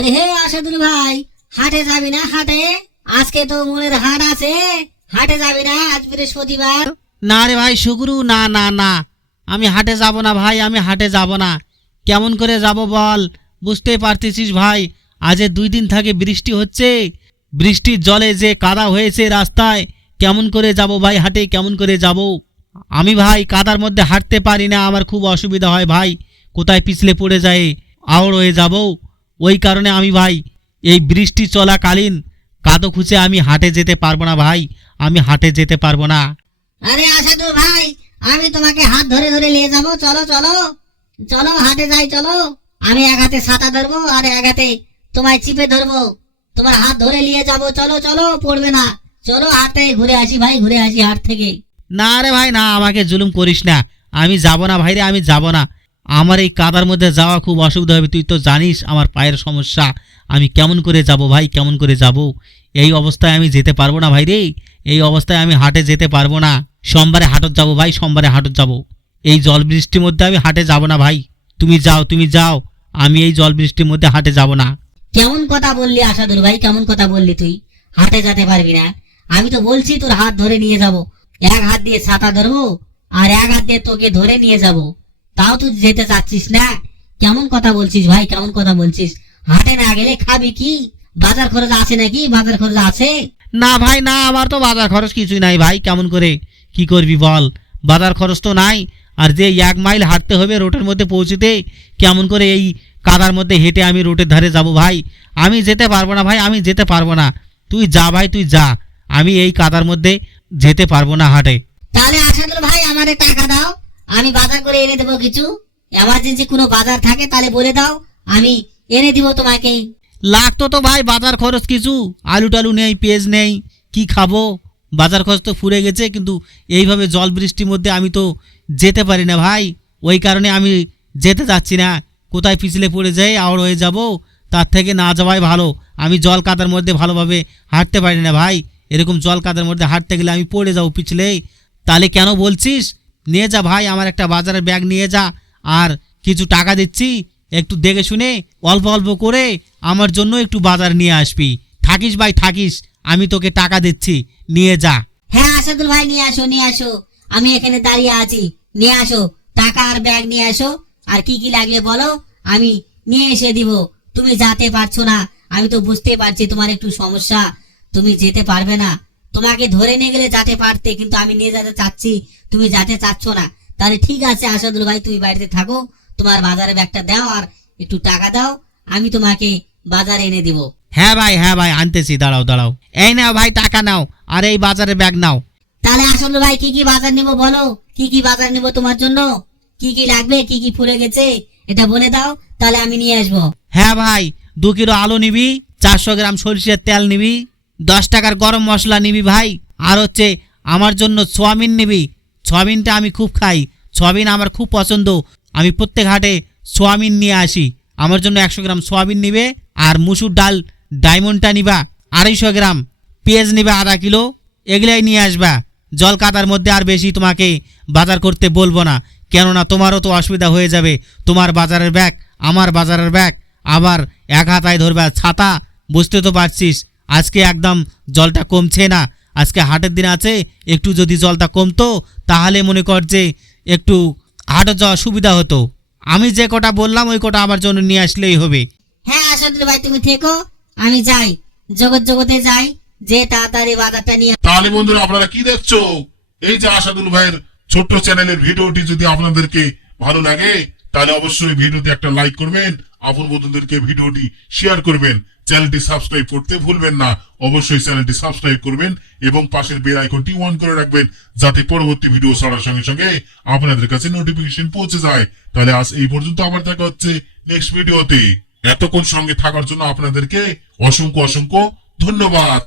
আরে হে আসাদুল ভাই, হাটে যাবি না? হাটে আজকে তো মনের হাট আছে, হাটে যাবি না? আজ বৃহস্পতিবার। না রে ভাই শুক্রু, না না না, আমি হাটে যাব না ভাই, আমি হাটে যাব না। কেমন করে যাব বল? বুঝতেই পারতেছিস ভাই, আজ 2 দিন থেকে বৃষ্টি হচ্ছে, বৃষ্টির জলে যে কাদা হয়েছে রাস্তায়, কেমন করে যাব ভাই হাটে, কেমন করে যাব? আমি ভাই কাদার মধ্যে হাঁটতে পারি না, আমার খুব অসুবিধা হয় ভাই, কোথায় পিছলে পড়ে যায়, আওড় হয়ে যাব। ওই কারণে আমি ভাই এই বৃষ্টি চলাকালীন কাদো খুঁজে আমি হাটে যেতে পারবো না ভাই, আমি হাটে যেতে পারবো না। আরে আসাদুল ভাই, আমি তোমাকে হাত ধরে ধরে নিয়ে যাব, চলো চলো চলো হাটে যাই, চলো। আমি এক হাতে ছাতা ধরবো আর এক হাতে তোমায় চিপে ধরবো, তোমার হাত ধরে নিয়ে যাব, চলো চলো, পড়বে না। চলো হাটে ঘুরে আসি ভাই, ঘুরে আসি হাট থেকে। না রে ভাই না, আমাকে জুলুম করিস না, আমি যাব না ভাই রে, আমি যাব না। আমার এই কাদার মধ্যে যাওয়া খুব অসুবিধা হবে, তুই তো জানিস আমার পায়ের সমস্যা, আমি কেমন করে যাব ভাই, কেমন করে যাব? এই অবস্থায় আমি যেতে পারবো না ভাই রে, এই অবস্থায় আমি হাটে যেতে পারবো না। সোমবারে হাটত যাব ভাই, সোমবারে হাটত যাব। এই জল বৃষ্টির মধ্যে আমি হাটে যাব না ভাই, তুমি যাও তুমি যাও, আমি এই জল বৃষ্টির মধ্যে হাটে যাব না। কেমন কথা বললি আসাদুল ভাই, কেমন কথা বললি? তুই হাটে যেতে পারবি না? আমি তো বলছি তোর হাত ধরে নিয়ে যাব, এক হাত দিয়ে ছাতা ধরবো আর এক হাত দিয়ে তোকে ধরে নিয়ে যাব, তাও তুই যেতে চাচ্ছিস না? কেমন কথা বলছিস ভাই, কেমন কথা বলছিস? হাটে না গেলে খাবি কি? বাজার খরচ আছে নাকি? বাজার খরচ আছে? না ভাই না, আমার তো বাজার খরচ কিছুই নাই ভাই, কেমন করে কি করবি বল? বাজার খরচ তো নাই, আর যে 1 মাইল হাঁটতে হবে রোডের মধ্যে পৌঁছতে, কেমন করে এই কাদার মধ্যে হেঁটে আমি রোডের ধারে যাব ভাই? আমি যেতে পারবো না ভাই, আমি যেতে পারবো না। তুই যা ভাই, তুই যা, আমি এই কাদার মধ্যে যেতে পারবো না হাটে। তাহলে আসাদুল ভাই আমারে টাকা দাও, আমি বাজার করে এনে দেবো কিছু। এমার্জেন্সি কোনো বাজার থাকে তাহলে বলে দাও, আমি এনে দিব তোমাকে। লাগতো তো ভাই বাজার খরচ কিছু, আলু টালু নেই, পেঁয়াজ নেই, কি খাবো? বাজার খরচ তো ফুরে গেছে, কিন্তু এইভাবে জল বৃষ্টির মধ্যে আমি তো যেতে পারি না ভাই, ওই কারণে আমি যেতে চাচ্ছি না। কোথায় পিছলে পড়ে যাই, আওড় হয়ে যাব, তার থেকে না যাওয়াই ভালো। আমি জল কাদার মধ্যে ভালোভাবে হাঁটতে পারি না ভাই, এরকম জল কাদার মধ্যে হাঁটতে গেলে আমি পড়ে যাবো পিছলেই। তাহলে কেন বলছিস? নিয়ে যা ভাই, আমার একটা বাজারের ব্যাগ নিয়ে যা, আর কিছু টাকা দিচ্ছি, একটু দেখে শুনে অল্প অল্প করে আমার জন্য একটু বাজার নিয়ে আসবি। থাকিস ভাই থাকিস, আমি তোকে টাকা দিচ্ছি, নিয়ে যা। হ্যাঁ আসাদুল ভাই, নিয়ে আসো নিয়ে আসো, আমি এখানে দাঁড়িয়ে আছি, নিয়ে আসো টাকা আর ব্যাগ নিয়ে আসো, আর কি কি লাগবে বলো, আমি নিয়ে এসে দিব। তুমি যেতে পারছো না, আমি তো বুঝতে পারছি তোমার একটু সমস্যা, তুমি যেতে পারবে না। তোমাকে ধরে নিয়ে গেলে যেতে পারতে, কিন্তু আমি নিয়ে যেতে চাচ্ছি, তুমি যেতে চাচ্ছ না। তাহলে ঠিক আছে আসাদুল ভাই, তুমি বাড়িতে থাকো, তোমার বাজারে ব্যাগটা দাও আর একটু টাকা দাও, আমি তোমাকে বাজারে এনে দিব। হ্যাঁ ভাই আনতেছি, দাঁড়াও দাঁড়াও, এই নাও ভাই টাকা নাও, আর এই বাজারের ব্যাগ নাও। তাহলে আসাদুল ভাই কি কি বাজার নিব বলো, কি কি বাজার নিব তোমার জন্য, কি কি লাগবে, কি কি ফুরে গেছে এটা বলে দাও, তাহলে আমি নিয়ে আসবো। হ্যাঁ ভাই, 2 কিলো আলু নিবি, 400 গ্রাম সরিষার তেল নিবি, 10 টাকার গরম মশলা নিবি ভাই, আর হচ্ছে আমার জন্য সোয়াবিন নিবি। সোয়াবিনটা আমি খুব খাই, সোয়াবিন আমার খুব পছন্দ, আমি প্রত্যেক হাটে সোয়াবিন নিয়ে আসি। আমার জন্য 100 গ্রাম সোয়াবিন নিবে, আর মুসুর ডাল ডায়মন্ডটা নিবা 250 গ্রাম, পেঁয়াজ নিবে আধা কিলো, এগুলাই নিয়ে আসবা। জল কাদার মধ্যে আর বেশি তোমাকে বাজার করতে বলবো না, কেননা তোমারও তো অসুবিধা হয়ে যাবে, তোমার বাজারের ব্যাগ আমার বাজারের ব্যাগ, আবার এক হাতায় ধরবে ছাতা। বুঝতে তো পারছিস আজকে একদম জলটা কমছে না, আজকে হাটের দিন আছে, একটু যদি জলটা কমতো তাহলে মনে কর যে একটু হাটে যাওয়া সুবিধা হতো। আমি যে কটা বললাম ওই কটা আমার জন্য নিয়ে আসলেই হবে। হ্যাঁ আসাদুল ভাই তুমি থেকো, আমি যাই, জগতে যাই, যে তাড়াতাড়ি বাজারটা নিয়ে। তাহলে বন্ধুরা আপনারা কি দেখছো, এই যে আসাদুল ভাইয়ের ছোট্ট চ্যানেলের ভিডিওটি যদি আপনাদেরকে ভালো লাগে তাহলে অবশ্যই ভিডিওতে একটা লাইক করবেন, আপন বন্ধুদেরকে ভিডিওটি শেয়ার করবেন, চ্যানেলটি সাবস্ক্রাইব করতে ভুলবেন না, অবশ্যই চ্যানেলটি সাবস্ক্রাইব করবেন এবং পাশের বেল আইকনটি অন করে রাখবেন, যাতে পরবর্তী ভিডিও ছাড়ার সঙ্গে সঙ্গে আপনাদের কাছে নোটিফিকেশন পৌঁছে যায়। তাহলে আজ এই পর্যন্ত, আবার দেখা হচ্ছে নেক্সট ভিডিওতে। এতক্ষণ সঙ্গে থাকার জন্য আপনাদেরকে অসংখ্য অসংখ্য ধন্যবাদ।